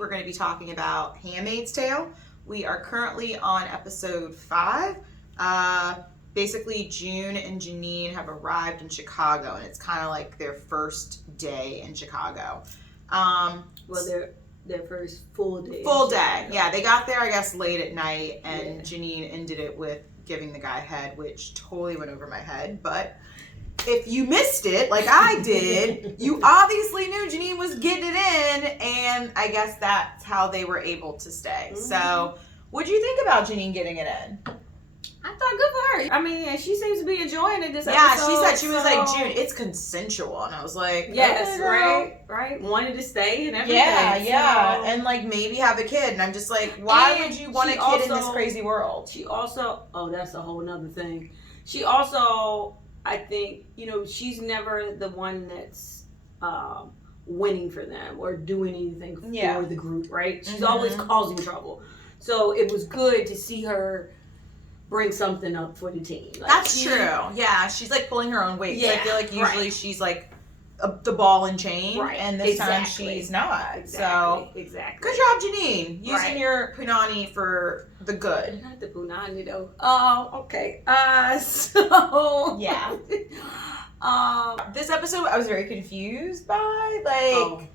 we're going to be talking about Handmaid's Tale. We are currently on episode 5. Basically, June and Janine have arrived in Chicago, and it's kind of like their first day in Chicago. Their first full day. Full day. Yeah, they got there, I guess, late at night, and Janine ended it with giving the guy head, which totally went over my head. But if you missed it, like I did, you obviously knew Janine was getting it in, and I guess that's how they were able to stay. Mm-hmm. So, what'd you think about Janine getting it in? I thought good for her. I mean, she seems to be enjoying it this episode. Yeah, she said, she was like, June, it's consensual. And I was like, yes, right. Wanted to stay and everything. Yeah. So. And like maybe have a kid. And I'm just like, why would you want a kid in this crazy world? She also, that's a whole nother thing. She also, I think, she's never the one that's winning for them or doing anything for the group, right? She's always causing trouble. So it was good to see her bring something up for the team. Like, that's true. Yeah, she's like pulling her own weight. Yeah, I feel like usually she's like the ball and chain, and this time she's not. Exactly. Good job, Janine, using your punani for the good. Not the punani though. Oh, okay. So yeah. This episode I was very confused by. Like,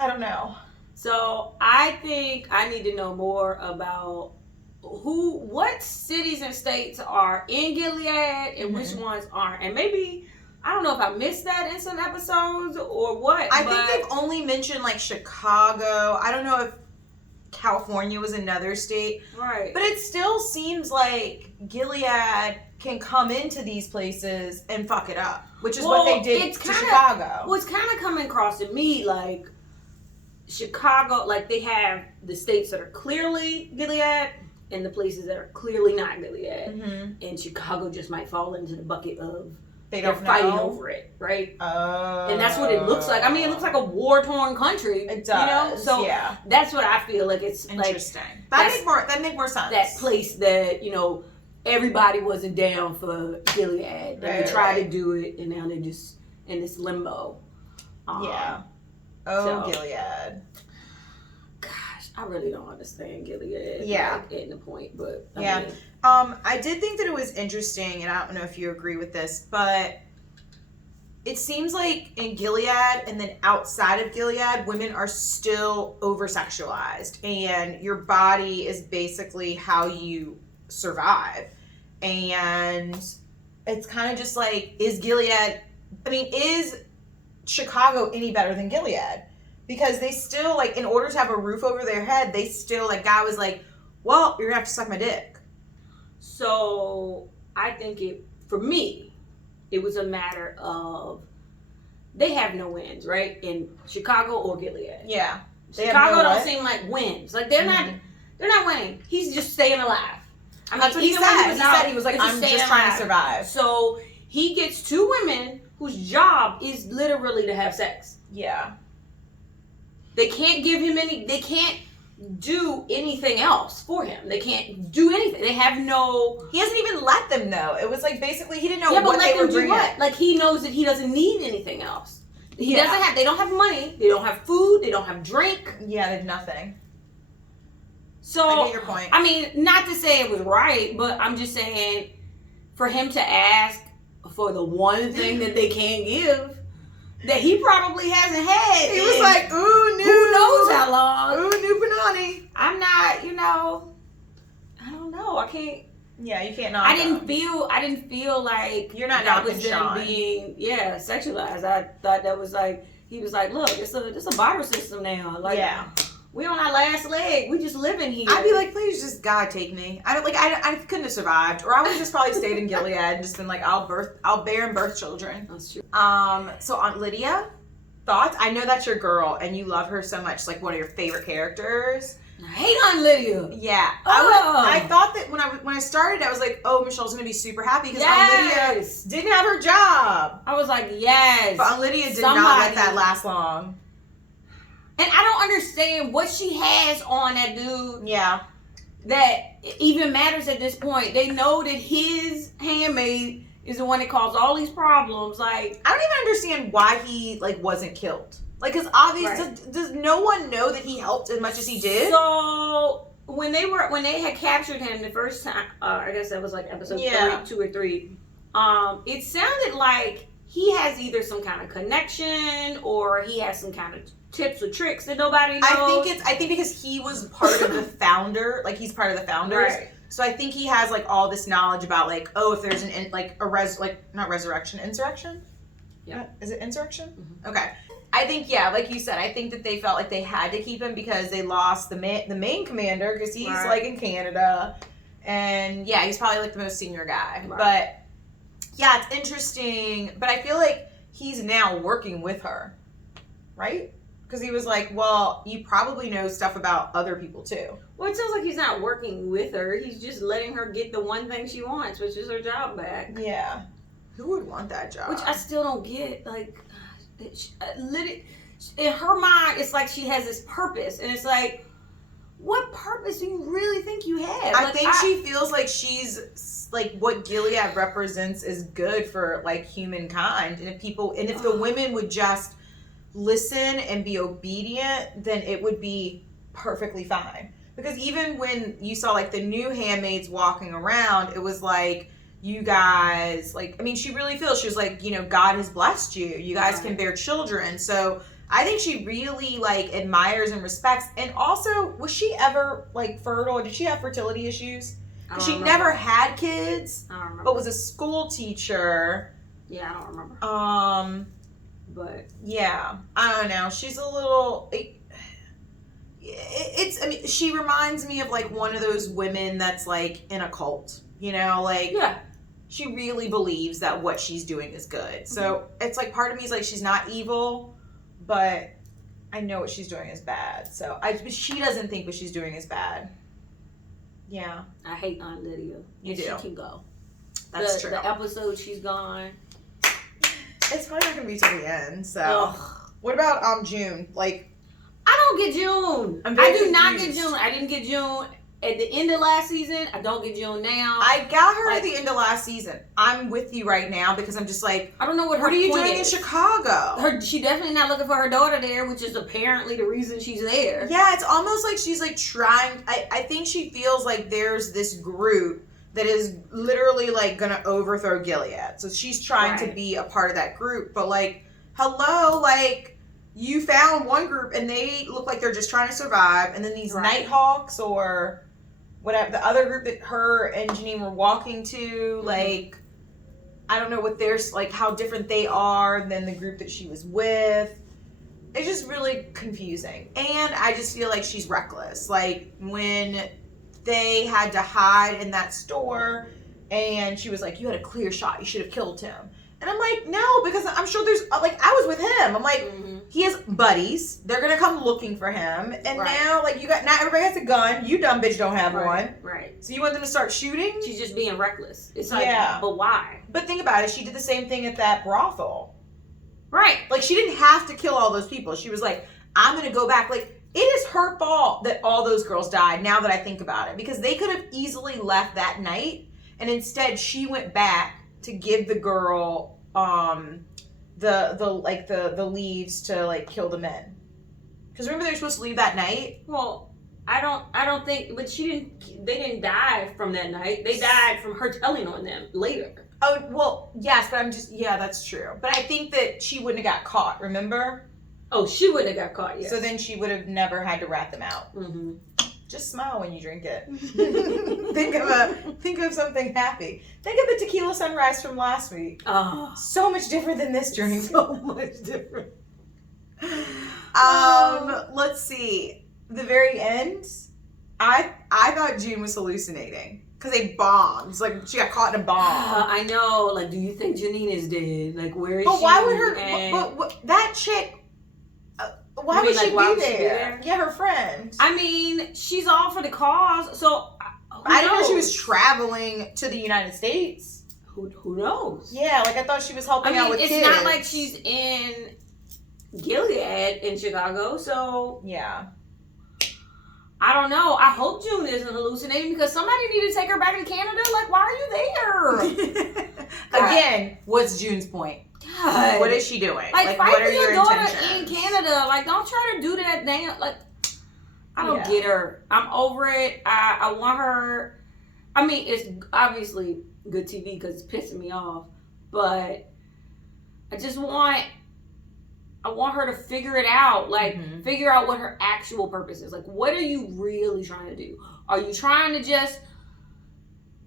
I don't know. So I think I need to know more about what cities and states are in Gilead and which ones aren't. And maybe, I don't know if I missed that in some episodes or what. I think they've only mentioned like Chicago. I don't know if California was another state. Right. But it still seems like Gilead can come into these places and fuck it up, which is what they did to Chicago. Well, it's kind of coming across to me like Chicago, like they have the states that are clearly Gilead and the places that are clearly not Gilead. And Chicago just might fall into the bucket of they're fighting over it, right? And that's what it looks like. I mean, it looks like a war-torn country. It does. So that's what I feel like. It's interesting. Like, that make more sense. That place that everybody wasn't down for Gilead, and they tried to do it, and now they're just in this limbo. Gilead. I really don't understand Gilead. In the point, but I mean, I did think that it was interesting, and I don't know if you agree with this, but it seems like in Gilead and then outside of Gilead, women are still over-sexualized, and your body is basically how you survive. And it's kind of just like, is Chicago any better than Gilead? Because they still, like, in order to have a roof over their head, they still, like, guy was like, well, you're going to have to suck my dick. So, I think for me, it was a matter of, they have no wins, right? In Chicago or Gilead. Yeah. Chicago don't seem like wins. Like, they're not winning. He's just staying alive. I mean, that's what he said. He was like, I'm just trying to survive. So, he gets 2 women whose job is literally to have sex. Yeah. They can't give him they can't do anything else for him. They can't do anything. They have no... He hasn't even let them know. It was like, basically, he didn't know what they were bringing. What? Like, he knows that he doesn't need anything else. They don't have money. They don't have food. They don't have drink. Yeah, they have nothing. So, I get your point. I mean, not to say it was right, but I'm just saying, for him to ask for the one thing that they can't give, that he probably hasn't had. He was like, ooh, new. Who knows how long? Ooh, new Panani. I'm not, I don't know. I can't. Yeah, you can't knock I didn't feel like you're not that knocking was them Sean. being sexualized. I thought that was like, he was like, look, it's a barter system now. Like, we on our last leg. We just living here. I'd be like, please, just God take me. I couldn't have survived, or I would have just probably stayed in Gilead and just been like, I'll bear and birth children. That's true. So Aunt Lydia, thoughts? I know that's your girl, and you love her so much. Like, one of your favorite characters. I hate Aunt Lydia. Yeah, I thought that when I started, I was like, oh, Michelle's gonna be super happy because Aunt Lydia didn't have her job. I was like, yes, but Aunt Lydia did not let that last long. And I don't understand what she has on that dude. Yeah. That even matters at this point. They know that his handmaid is the one that caused all these problems. Like, I don't even understand why he wasn't killed. Like, because obviously, does no one know that he helped as much as he did? So when they had captured him the first time, I guess that was like episode 2 or 3. It sounded like he has either some kind of connection or he has some kind of tips or tricks that nobody knows. I think because he was part of the founder, like he's part of the founders. Right. So I think he has like all this knowledge about like, oh, if there's insurrection? Yeah. Is it insurrection? Mm-hmm. Okay. I think, like you said, I think that they felt like they had to keep him because they lost the main commander because he's like in Canada. And yeah, he's probably like the most senior guy. Right. But yeah, it's interesting. But I feel like he's now working with her, right? Because he was like, well, you probably know stuff about other people too. Well, it sounds like he's not working with her. He's just letting her get the one thing she wants, which is her job back. Yeah. Who would want that job? Which I still don't get. Like, in her mind, it's like she has this purpose. And it's like, what purpose do you really think you have? I think she feels like she's like what Gilead represents is good for like humankind. And if the women would just listen and be obedient, then it would be perfectly fine. Because even when you saw like the new handmaids walking around, it was like, you guys, like, I mean, she really feels, she was like, God has blessed you. You guys can bear children. So I think she really like admires and respects. And also, was she ever like fertile? Did she have fertility issues? Because she never had kids, I don't remember. But was a school teacher. Yeah, I don't remember. But yeah, I don't know. She's a little. I mean, she reminds me of like one of those women that's like in a cult. Like. Yeah. She really believes that what she's doing is good. So it's like part of me is like she's not evil, but I know what she's doing is bad. So she doesn't think what she's doing is bad. Yeah. I hate Aunt Lydia. You do. She can go. That's true. The episode she's gone. It's probably not gonna be till the end. So what about June? Like, I don't get June. I do not get June. I didn't get June at the end of last season. I don't get June now. I got her at the end of last season. I'm with you right now because I'm just like, I don't know what are you doing in Chicago? She definitely not looking for her daughter there, which is apparently the reason she's there. Yeah, it's almost like she's like trying. I think she feels like there's this group that is literally like gonna overthrow Gilead. So she's trying to be a part of that group. But like, hello, like you found one group and they look like they're just trying to survive, and then these Nighthawks or whatever, the other group that her and Janine were walking to, like, I don't know what there's, like, how different they are than the group that she was with. It's just really confusing. And I just feel like she's reckless. Like, when they had to hide in that store, and she was like, you had a clear shot, you should have killed him. And I'm like, no, because I'm sure there's, like, I was with him. I'm like, he has buddies. They're going to come looking for him. And now, like, now everybody has a gun. You dumb bitch don't have one. Right. So you want them to start shooting? She's just being reckless. It's like, but why? But think about it. She did the same thing at that brothel. Right. Like, she didn't have to kill all those people. She was like, I'm going to go back. Like, it is her fault that all those girls died, now that I think about it. Because they could have easily left that night. And instead, she went back to give the girl the leaves to like kill the men. Because remember they were supposed to leave that night? Well, I don't think, but they didn't die from that night. They died from her telling on them later. Oh, well, yes, but that's true. But I think that she wouldn't have got caught, remember? Oh, she wouldn't have got caught, yes. So then she would have never had to rat them out. Mm-hmm. Just smile when you drink it. think of something happy. Think of the tequila sunrise from last week. Oh, so much different than this drink. So much different. Let's see. The very end, I thought June was hallucinating because they bombed. It's like she got caught in a bomb. I know. Like, do you think Janine is dead? Like, where is she? But why would her? But that chick. Why would she be there? Yeah, her friend. I mean, she's all for the cause, so I didn't know she was traveling to the United States. Who knows? Yeah, like I thought she was helping out with kids. It's not like she's in Gilead in Chicago, so yeah. I don't know. I hope June isn't hallucinating because somebody need to take her back to Canada. Like, why are you there? Again, what's June's point? God. What is she doing? Like fight what for are your your daughter intentions? in Canada. Like, don't try to do that damn. Like, I don't Yeah. get her. I'm over it. I want her. I mean, it's obviously good TV because it's pissing me off, but I just want. I want her to figure it out. Like, figure out what her actual purpose is. Like, what are you really trying to do? Are you trying to just,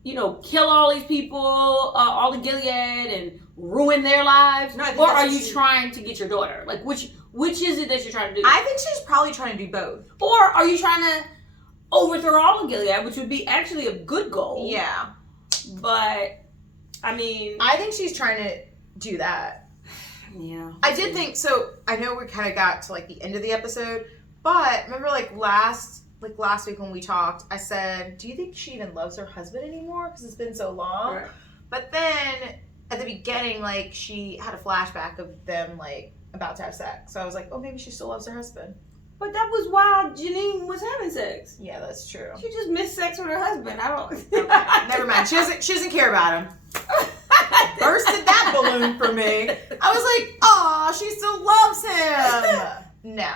kill all these people, all the Gilead, and ruin their lives? No, I think or that's are what you trying to get your daughter? Like, which is it that you're trying to do? I think she's probably trying to do both. Or are you trying to overthrow all of Gilead, which would be actually a good goal? Yeah. But, I mean... I think she's trying to do that. Yeah. I did think, so I know we kind of got to like the end of the episode, but remember last week when we talked, I said, do you think she even loves her husband anymore? Because it's been so long. Right. But then at the beginning, she had a flashback of them about to have sex. So I was like, oh, maybe she still loves her husband. But that was while Janine was having sex. Yeah, that's true. She just missed sex with her husband. I don't... Okay, never mind. She doesn't care about him. Bursted that balloon for me. I was like, oh, she still loves him. No.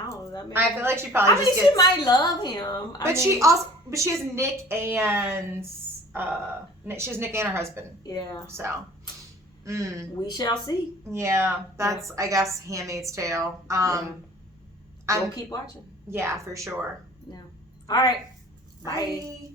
Oh, that I feel like she probably just she might love him. But she has Nick and she has Nick and her husband. Yeah. So. We shall see. Yeah, that's I guess Handmaid's Tale. We'll keep watching. Yeah, for sure. Yeah. All right. Bye.